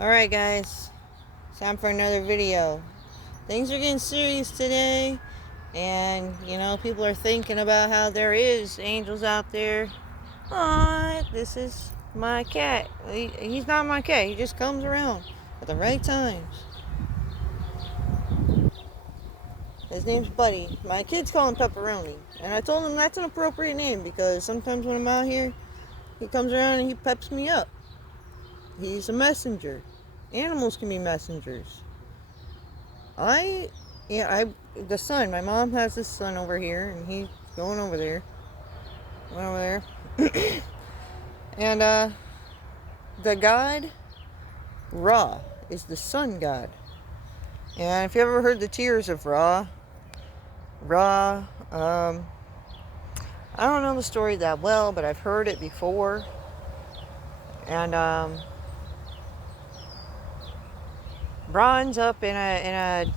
Alright guys, time for another video. Things are getting serious today, and people are thinking about how there is angels out there. This is my cat. He's not my cat, he just comes around at the right times. His name's Buddy. My kids call him Pepperoni, and I told him that's an appropriate name because sometimes when I'm out here, he comes around and he peps me up. He's a messenger. Animals can be messengers. The son, my mom has this son over here, and he's going over there. And, the god, Ra, is the sun god. And if you ever heard the tears of Ra, I don't know the story that well, but I've heard it before. And, Ron's up in a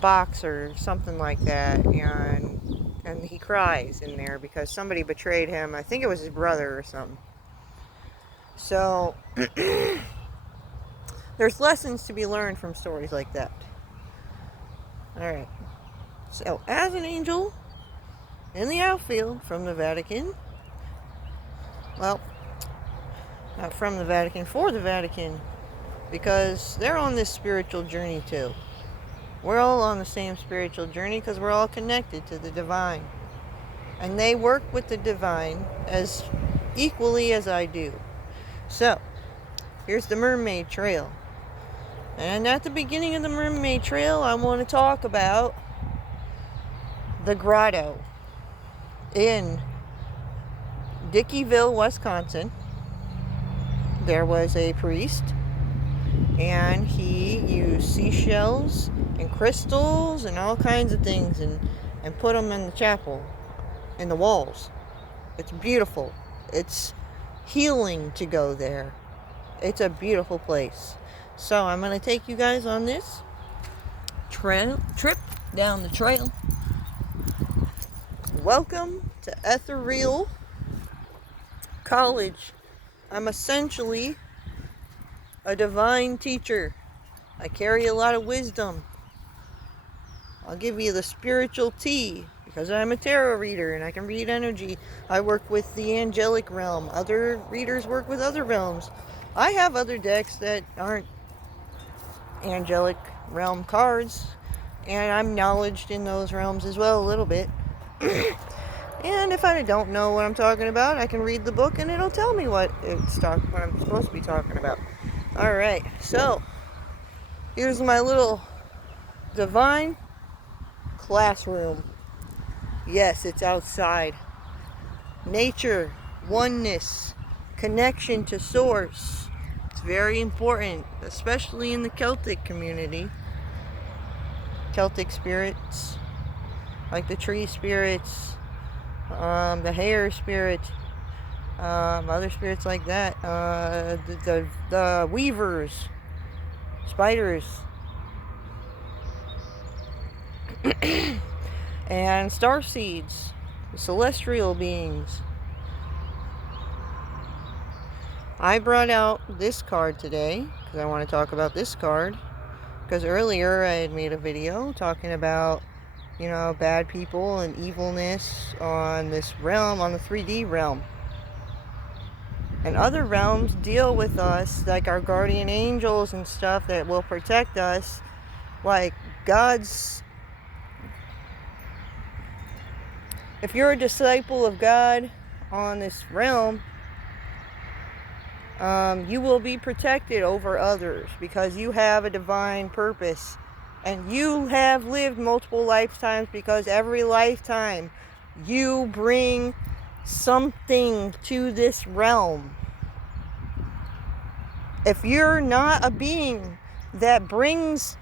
box or something like that, and he cries in there because somebody betrayed him. I think it was his brother or something. So there's lessons to be learned from stories like that. Alright, so as an angel in the outfield from the Vatican, well, not from the Vatican, for the Vatican, because they're on this spiritual journey too. We're all on the same spiritual journey because we're all connected to the divine. And they work with the divine as equally as I do. So, here's the Mermaid Trail. And at the beginning of the Mermaid Trail, I want to talk about the grotto in Dickeyville, Wisconsin. There was a priest, and he used seashells and crystals and all kinds of things and put them in the chapel, in the walls. It's beautiful. It's healing to go there. It's a beautiful place. So I'm going to take you guys on this trip down the trail. Welcome to Ethereal College. I'm essentially a divine teacher. I carry a lot of wisdom. I'll give you the spiritual tea because I'm a tarot reader and I can read energy. I work with the angelic realm. Other readers work with other realms. I have other decks that aren't angelic realm cards, and I'm knowledged in those realms as well a little bit. And if I don't know what I'm talking about, I can read the book and it'll tell me what I'm supposed to be talking about. Alright, so here's my little divine classroom. Yes, it's outside. Nature, oneness, connection to source. It's very important, especially in the Celtic community. Celtic spirits, like the tree spirits, the hare spirit, other spirits like that, the weavers, spiders, and star seeds, celestial beings. I brought out this card today because I want to talk about this card, because earlier I had made a video talking about bad people and evilness on this realm, on the 3D realm. And other realms deal with us, like our guardian angels and stuff that will protect us, like God's. If you're a disciple of God on this realm, you will be protected over others because you have a divine purpose. And you have lived multiple lifetimes because every lifetime you bring something to this realm. If you're not a being that brings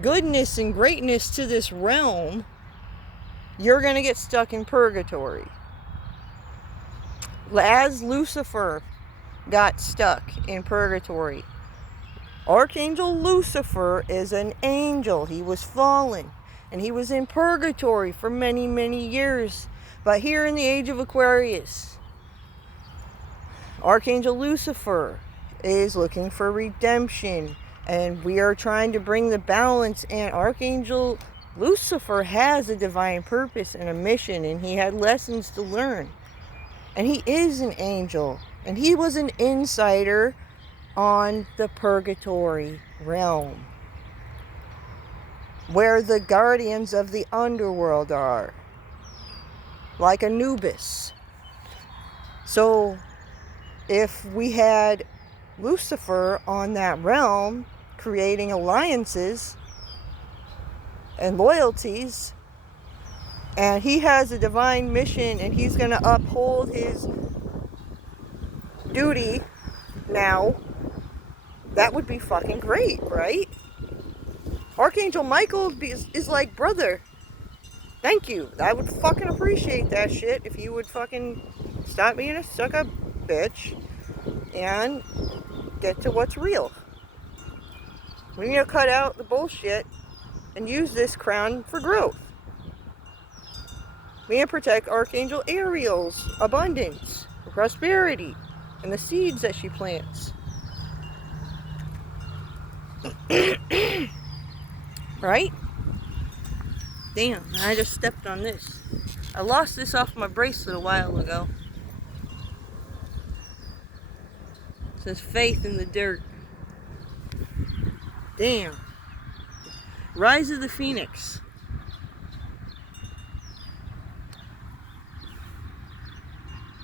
goodness and greatness to this realm, you're going to get stuck in purgatory. As Lucifer got stuck in purgatory. Archangel Lucifer is an angel. He was fallen, and he was in purgatory for many, many years. But here in the age of Aquarius, Archangel Lucifer is looking for redemption. And we are trying to bring the balance. And Archangel Lucifer has a divine purpose and a mission. And he had lessons to learn. And he is an angel. And he was an insider on the purgatory realm, where the guardians of the underworld are, like Anubis. So if we had Lucifer on that realm, creating alliances and loyalties, and he has a divine mission and he's going to uphold his duty now, that would be fucking great, right? Archangel Michael is like, brother, thank you. I would fucking appreciate that shit if you would fucking stop being a suck-up bitch and get to what's real. We need to cut out the bullshit and use this crown for growth. We need to protect Archangel Ariel's abundance, prosperity, and the seeds that she plants. Right? Damn, I just stepped on this. I lost this off my bracelet a while ago. It says faith in the dirt. Damn. Rise of the Phoenix.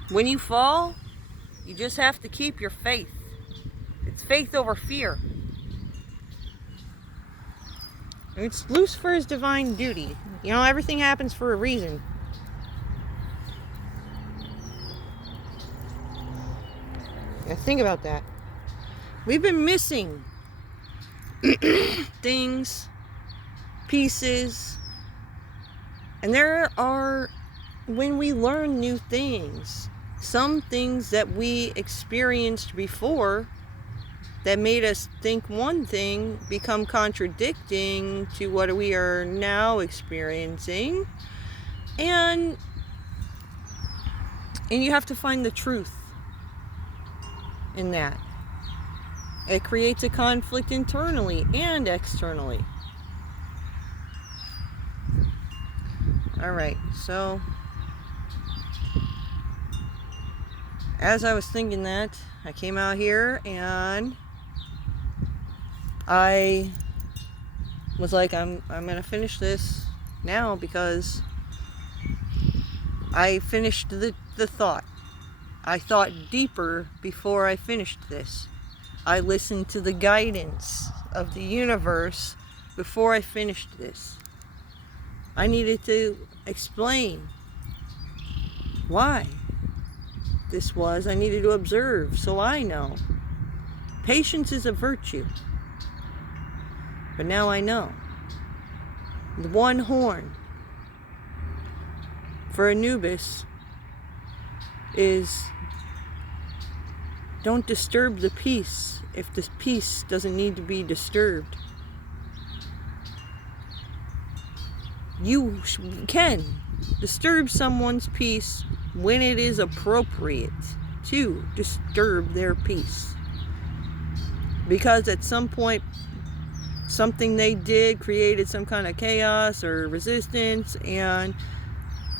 When you fall, you just have to keep your faith. It's faith over fear. It's Lucifer's divine duty. You know, everything happens for a reason. Now think about that. We've been missing things, pieces, and there are, when we learn new things, some things that we experienced before that made us think one thing become contradicting to what we are now experiencing. And you have to find the truth in that. It creates a conflict internally and externally. Alright, so as I was thinking that, I came out here and I was like, I'm gonna finish this now because I finished the thought. I thought deeper before I finished this. I listened to the guidance of the universe before I finished this. I needed to explain why this was. I needed to observe so I know. Patience is a virtue. But now I know. The one horn for Anubis is, don't disturb the peace if the peace doesn't need to be disturbed. You can disturb someone's peace when it is appropriate to disturb their peace. Because at some point, something they did created some kind of chaos or resistance and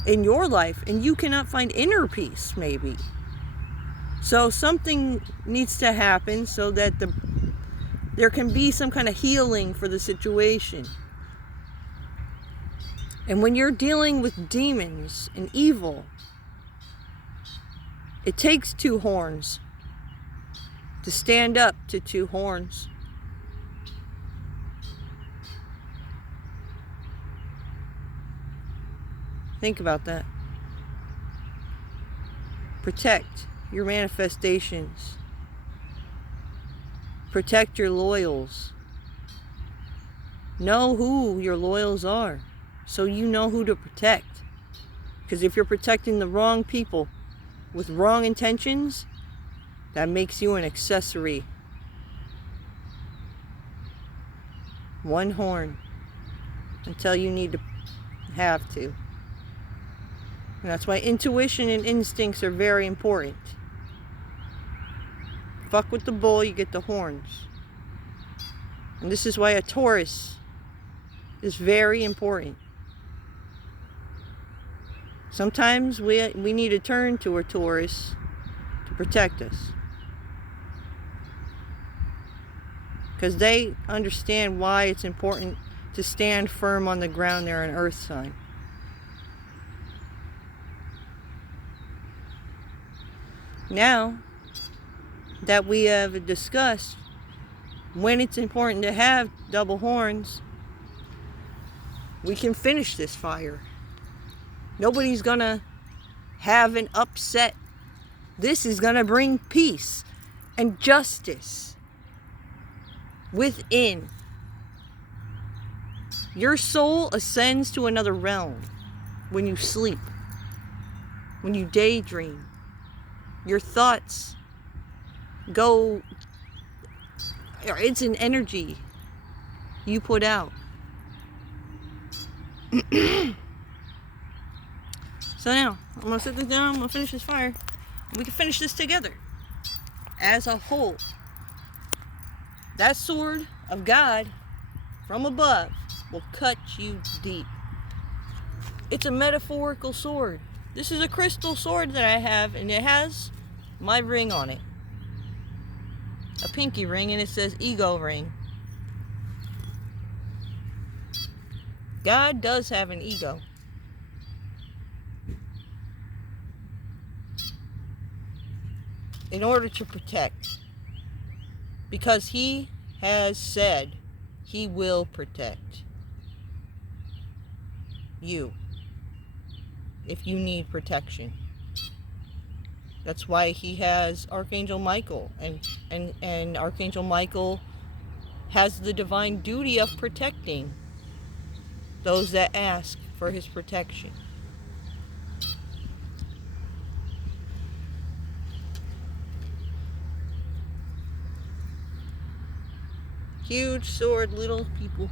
in your life, and you cannot find inner peace maybe. So something needs to happen so that there can be some kind of healing for the situation. And when you're dealing with demons and evil, it takes two horns to stand up to two horns. Think about that. Protect your manifestations. Protect your loyals. Know who your loyals are so you know who to protect. Because if you're protecting the wrong people with wrong intentions, that makes you an accessory. One horn until you need to have to. And that's why intuition and instincts are very important. Fuck with the bull, you get the horns. And this is why a Taurus is very important. Sometimes we need to turn to a Taurus to protect us. Because they understand why it's important to stand firm on the ground. They're an earth sign. Now that we have discussed when it's important to have double horns, we can finish this fire. Nobody's gonna have an upset. This is gonna bring peace and justice within. Your soul ascends to another realm when you sleep, when you daydream. Your thoughts go, it's an energy you put out. So now, I'm going to set this down, I'm going to finish this fire. We can finish this together as a whole. That sword of God from above will cut you deep. It's a metaphorical sword. This is a crystal sword that I have, and it has my ring on it. A pinky ring, and it says ego ring. God does have an ego. In order to protect. Because he has said he will protect you if you need protection. That's why he has Archangel Michael, and Archangel Michael has the divine duty of protecting those that ask for his protection. Huge sword, little people.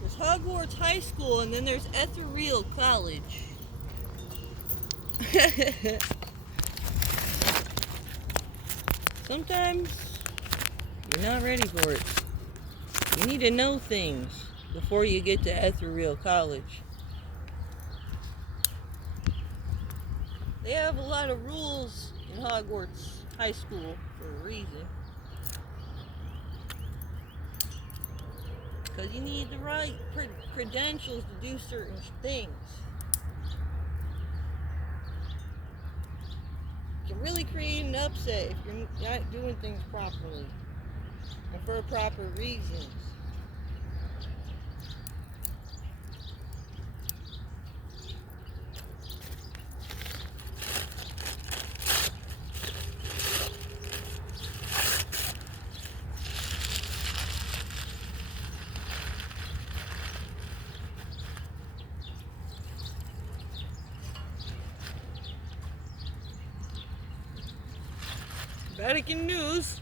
There's Hogwarts High School, and then there's Ethereal College. Sometimes you're not ready for it. You need to know things before you get to Ethereal College. They have a lot of rules in Hogwarts High School for a reason. Because you need the right credentials to do certain things. You can really create an upset if you're not doing things properly and for proper reasons. Vatican news.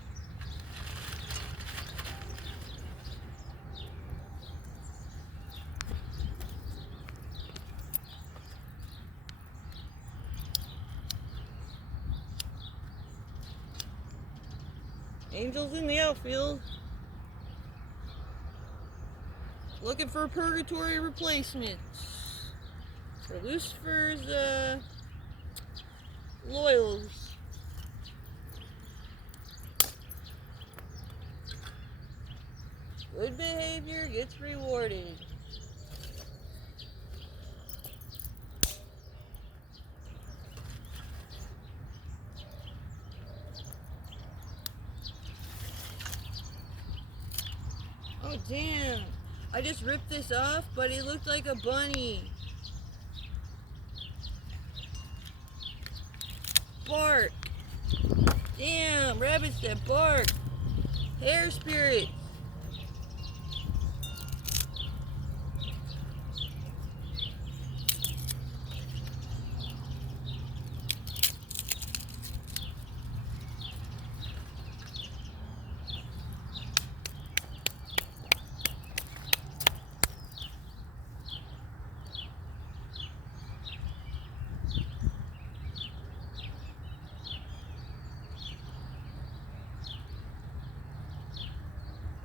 Angels in the outfield. Looking for purgatory replacements for Lucifer's loyals. Good behavior gets rewarded. Oh, damn. I just ripped this off, but it looked like a bunny. Bark. Damn, rabbits that bark. Hair spirits.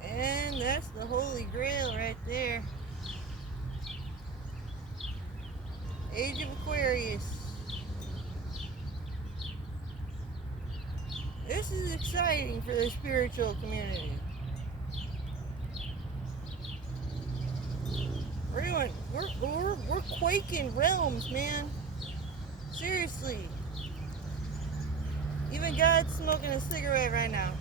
And that's the Holy Grail right there. Age of Aquarius. This is exciting for the spiritual community. We're quaking realms, man. Seriously. Even God's smoking a cigarette right now.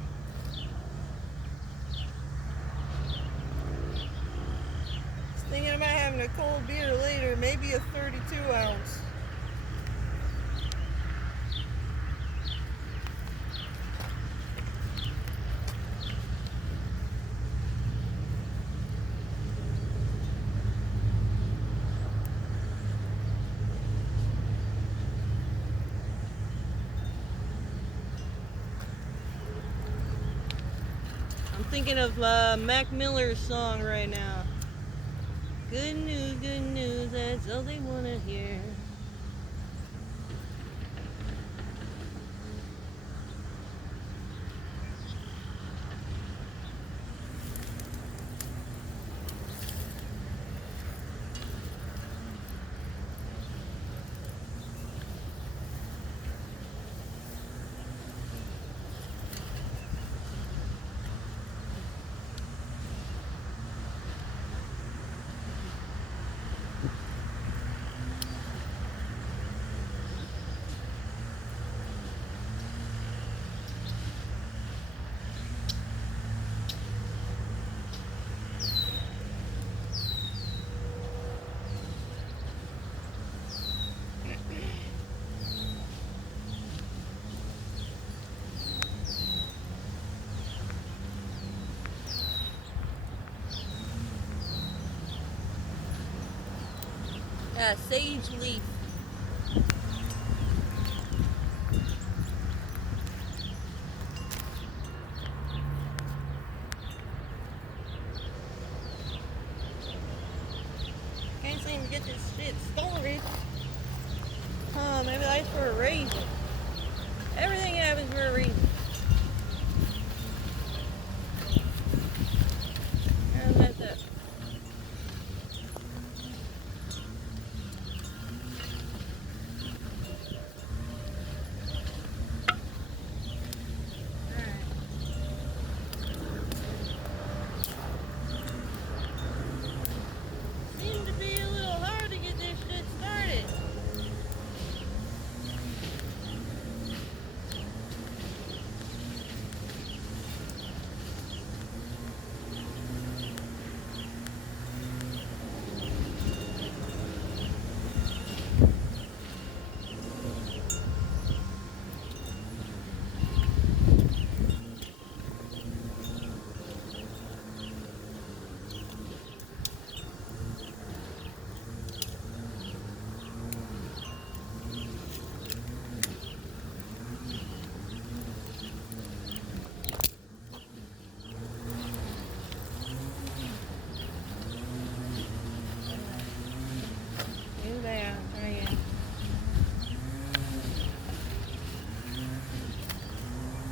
Thinking about having a cold beer later, maybe a 32 ounce. I'm thinking of Mac Miller's song right now. Good news, that's all they want to hear. Yeah, sage leaf. Can't seem to get this shit started. Huh, maybe that's for a reason. Everything happens for a reason. How's that? Seems to be a little hard to get this shit started.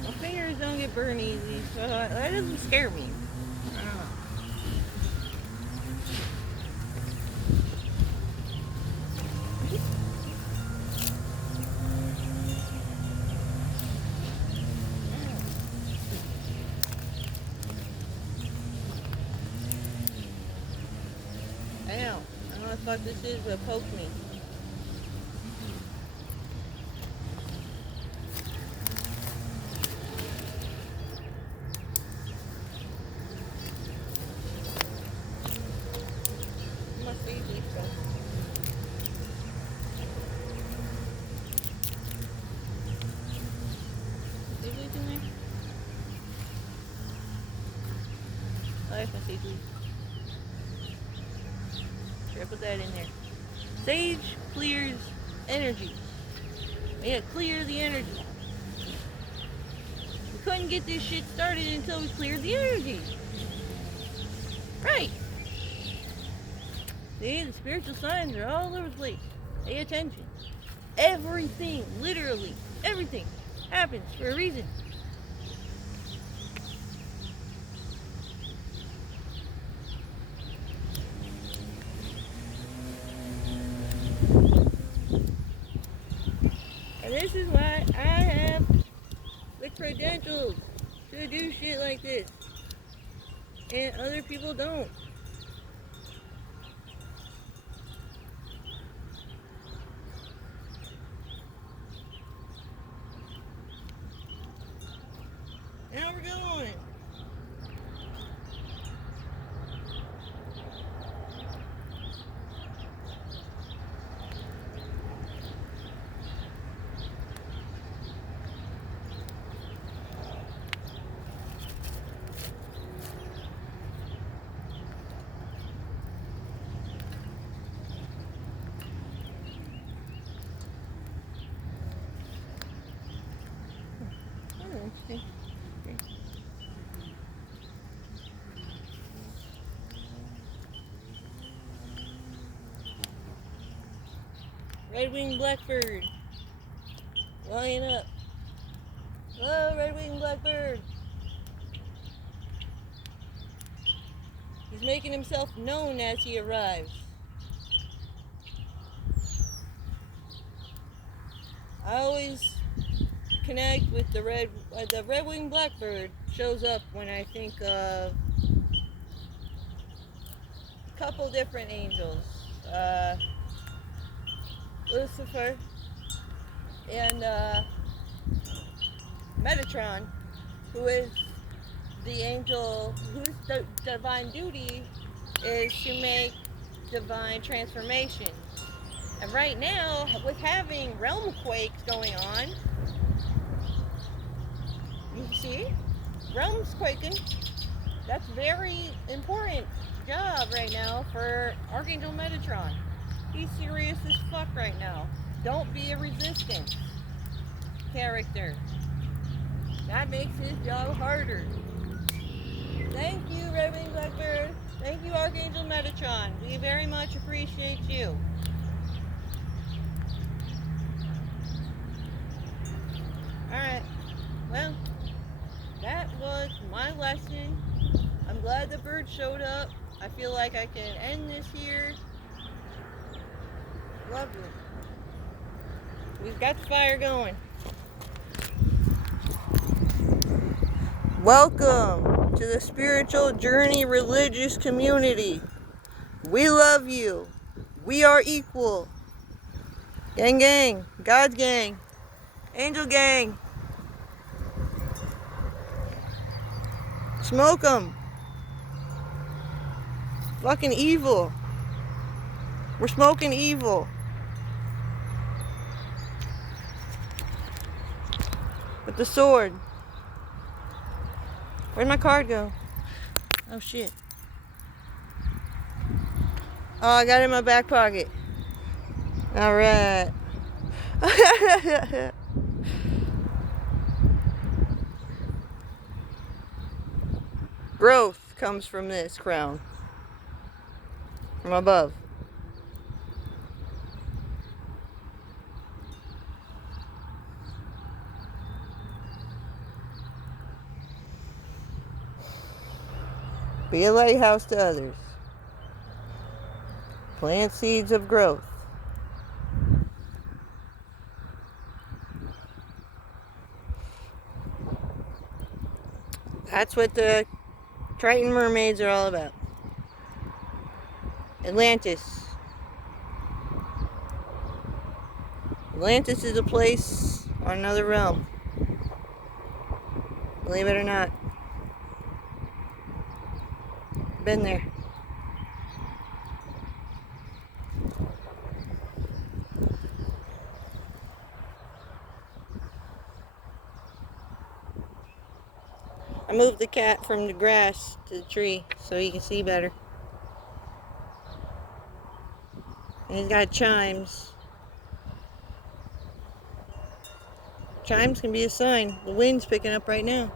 My fingers don't get burned easy, so that doesn't scare me. I don't know. Damn, I don't know what the fuck this is, but it poked me. Where's my sage leaf? Should I put that in there? Sage clears energy. We gotta clear the energy. We couldn't get this shit started until we cleared the energy. Right. See, the spiritual signs are all over the place. Pay attention. Everything, literally, everything happens for a reason. And this is why I have the credentials to do shit like this. And other people don't. Now we're going. Oh, interesting. Okay. Red-winged blackbird. Flying up. Hello, red-winged blackbird. He's making himself known as he arrives. I always connect with the red-winged blackbird shows up when I think of a couple different angels. Lucifer and Metatron, who is the angel whose divine duty is to make divine transformation. And right now, with having realm quakes going on, you see, realms quaking, that's very important job right now for Archangel Metatron. He's serious as fuck right now. Don't be a resistance character. That makes his job harder. Thank you, Red-winged Blackbird. Thank you, Archangel Metatron. We very much appreciate you. Alright, well, that was my lesson. I'm glad the bird showed up. I feel like I can end this here. Lovely. We've got the fire going. Welcome to the Spiritual Journey Religious Community. We love you. We are equal. Gang gang. God's gang. Angel gang. Smoke them. Fucking evil. We're smoking evil. With the sword. Where'd my card go? Oh shit. Oh, I got it in my back pocket. Alright. Growth comes from this crown. From above. Be a lighthouse to others. Plant seeds of growth. That's what the Triton mermaids are all about. Atlantis. Atlantis is a place on another realm. Believe it or not. Been there. moved the cat from the grass to the tree so he can see better. And he's got chimes. Chimes can be a sign. The wind's picking up right now.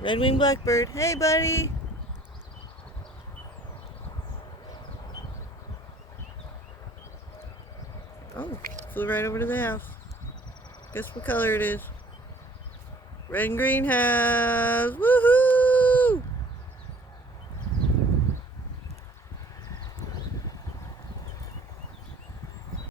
Red-winged blackbird. Hey, buddy. Oh, flew right over to the house. Guess what color it is? Red and green house. Woohoo!